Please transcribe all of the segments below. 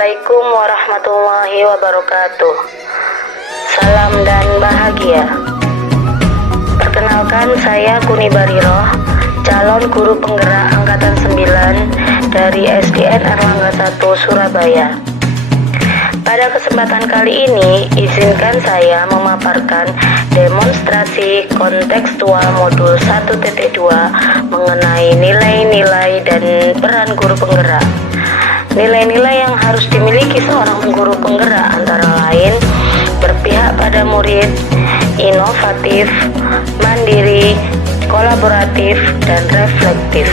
Assalamualaikum warahmatullahi wabarakatuh. Salam dan bahagia. Perkenalkan, saya Kuni Bariroh, calon guru penggerak Angkatan 9 dari SDN Erlangga 1 Surabaya. Pada kesempatan kali ini, izinkan saya memaparkan demonstrasi kontekstual modul 1.2 mengenai nilai-nilai dan peran guru penggerak. Nilai-nilai yang harus dimiliki seorang guru penggerak antara lain berpihak pada murid, inovatif, mandiri, kolaboratif, dan reflektif.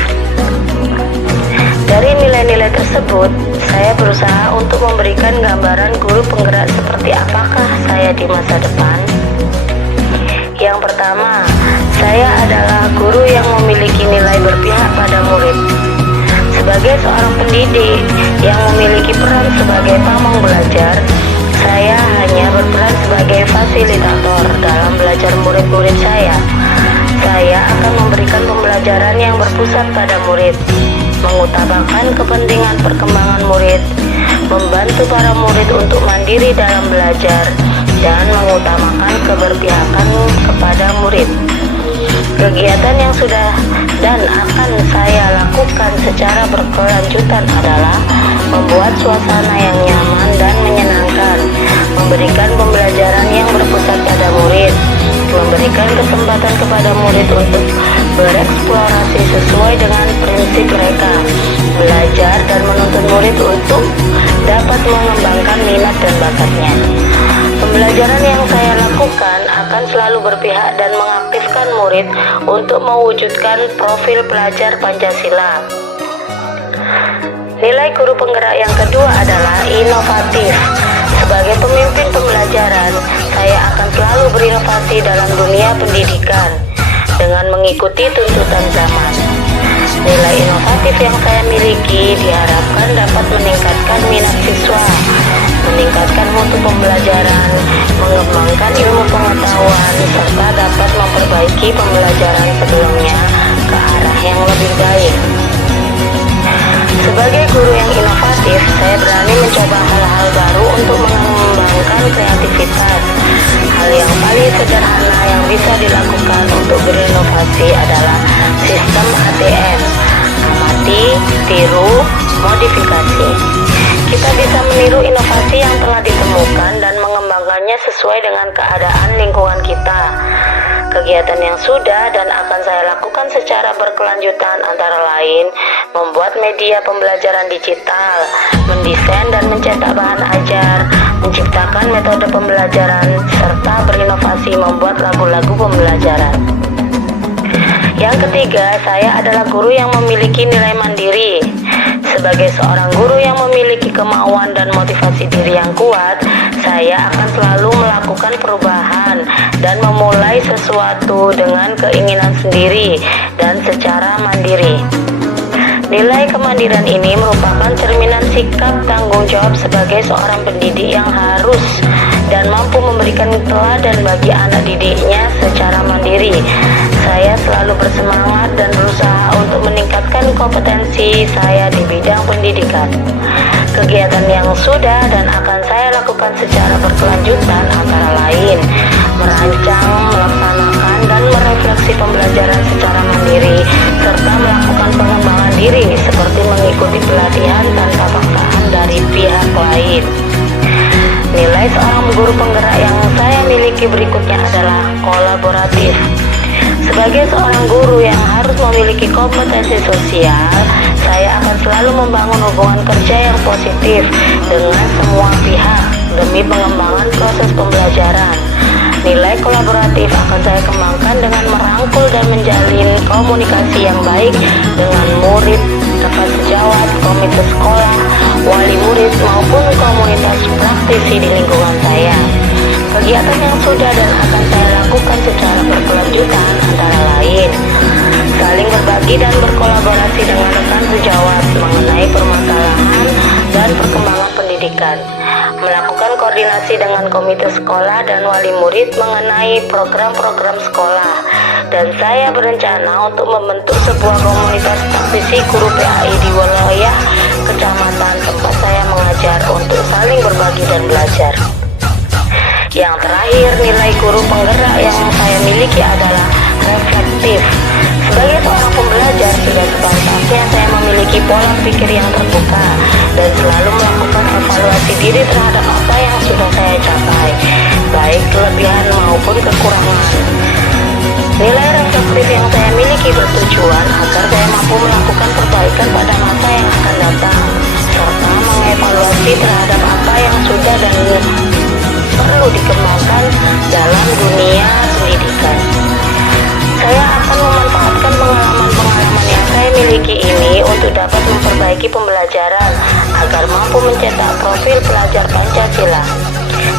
Dari nilai-nilai tersebut, saya berusaha untuk memberikan gambaran guru penggerak seperti apakah saya di masa depan. Yang pertama, saya adalah guru yang memiliki nilai berpihak pada murid. Sebagai seorang pendidik yang memiliki peran sebagai pamong belajar, saya hanya berperan sebagai fasilitator dalam belajar murid-murid saya. Saya akan memberikan pembelajaran yang berpusat pada murid, mengutamakan kepentingan perkembangan murid, membantu para murid untuk mandiri dalam belajar, dan mengutamakan keberpihakan kepada murid. Kegiatan yang sudah dan akan saya lakukan secara berkelanjutan adalah membuat suasana yang nyaman dan menyenangkan, memberikan pembelajaran yang berpusat pada murid, memberikan kesempatan kepada murid untuk bereksplorasi sesuai dengan prinsip mereka, belajar dan menuntun murid untuk dapat mengembangkan minat dan bakatnya. Pembelajaran yang saya lakukan akan selalu berpihak dan mengaktifkan murid untuk mewujudkan profil pelajar Pancasila. Nilai guru penggerak yang kedua adalah inovatif. Sebagai pemimpin pembelajaran, saya akan selalu berinovasi dalam dunia pendidikan dengan mengikuti tuntutan zaman. Nilai inovatif yang saya miliki diharapkan dapat meningkatkan minat siswa, meningkatkan mutu pembelajaran, mengembangkan ilmu pengetahuan, serta dapat memperbaiki pembelajaran sebelumnya ke arah yang lebih baik. Sebagai guru yang inovatif, saya berani mencoba hal-hal baru untuk mengembangkan kreativitas. Hal yang paling sederhana yang bisa dilakukan untuk berinovasi adalah sistem ATM, amati, tiru, modifikasi. Kita bisa meniru inovasi yang telah ditemukan dan mengembangkannya sesuai dengan keadaan lingkungan kita. Kegiatan yang sudah dan akan saya lakukan secara berkelanjutan antara lain membuat media pembelajaran digital, mendesain dan mencetak bahan ajar, menciptakan metode pembelajaran, serta berinovasi membuat lagu-lagu pembelajaran. Yang ketiga, saya adalah guru yang memiliki nilai mandiri. Sebagai seorang guru yang memiliki kemauan dan motivasi diri yang kuat, saya akan selalu melakukan perubahan dan memulai sesuatu dengan keinginan sendiri dan secara mandiri. Nilai kemandirian ini merupakan cerminan sikap tanggung jawab sebagai seorang pendidik yang harus dan mampu memberikan teladan bagi anak didiknya secara mandiri. Saya selalu bersemangat dan berusaha untuk meningkatkan kompetensi saya di bidang pendidikan. Kegiatan yang sudah dan akan saya lakukan secara berkelanjutan antara lain merancang, melaksanakan, dan merefleksi pembelajaran secara mandiri, serta melakukan pengembangan diri seperti mengikuti pelatihan tanpa paksaan dari pihak lain. Nilai seorang guru penggerak yang saya miliki berikutnya adalah kolaboratif. Sebagai seorang guru yang harus memiliki kompetensi sosial, saya akan selalu membangun hubungan kerja yang positif dengan semua pihak demi pengembangan proses pembelajaran. Nilai kolaboratif akan saya kembangkan dengan merangkul dan menjalin komunikasi yang baik dengan murid, rekan sejawat, komite sekolah, wali murid, maupun komunitas praktisi di lingkungan saya. Kegiatan yang sudah dan akan saya lakukan secara berkelanjutan antara lain saling berbagi dan berkolaborasi dengan rekan sejawat mengenai permasalahan dan perkembangan pendidikan, melakukan koordinasi dengan komite sekolah dan wali murid mengenai program-program sekolah, dan saya berencana untuk membentuk sebuah komunitas praktisi guru PAI di wilayah kecamatan tempat saya mengajar untuk saling berbagi dan belajar. Yang terakhir, nilai guru penggerak yang saya miliki adalah reflektif. Sebagai seorang pembelajar, sudah sepantasnya saya memiliki pola pikir yang terbuka dan selalu melakukan evaluasi diri terhadap apa yang sudah saya capai, baik kelebihan maupun kekurangan. Nilai reflektif yang saya miliki bertujuan agar saya mampu melakukan perbaikan pada masa yang akan datang, serta mengevaluasi terhadap apa yang sudah dan perlu dikembangkan dalam dunia pendidikan. Saya akan memanfaatkan pengalaman-pengalaman yang saya miliki ini untuk dapat memperbaiki pembelajaran agar mampu mencetak profil pelajar Pancasila.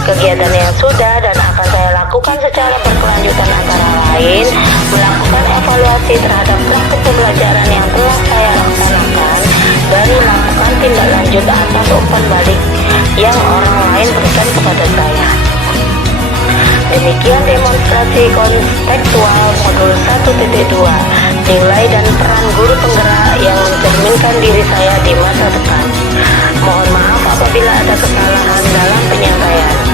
Kegiatan yang sudah dan akan saya lakukan secara berkelanjutan antara lain melakukan evaluasi terhadap praktik pembelajaran yang telah saya laksanakan dan melakukan tindak lanjut atas umpan balik yang orang lain berikan kepada saya. Demikian demonstrasi kontekstual modul 1.2, nilai dan peran guru penggerak yang mencerminkan diri saya di masa depan. Mohon maaf apabila ada kesalahan dalam penyampaian.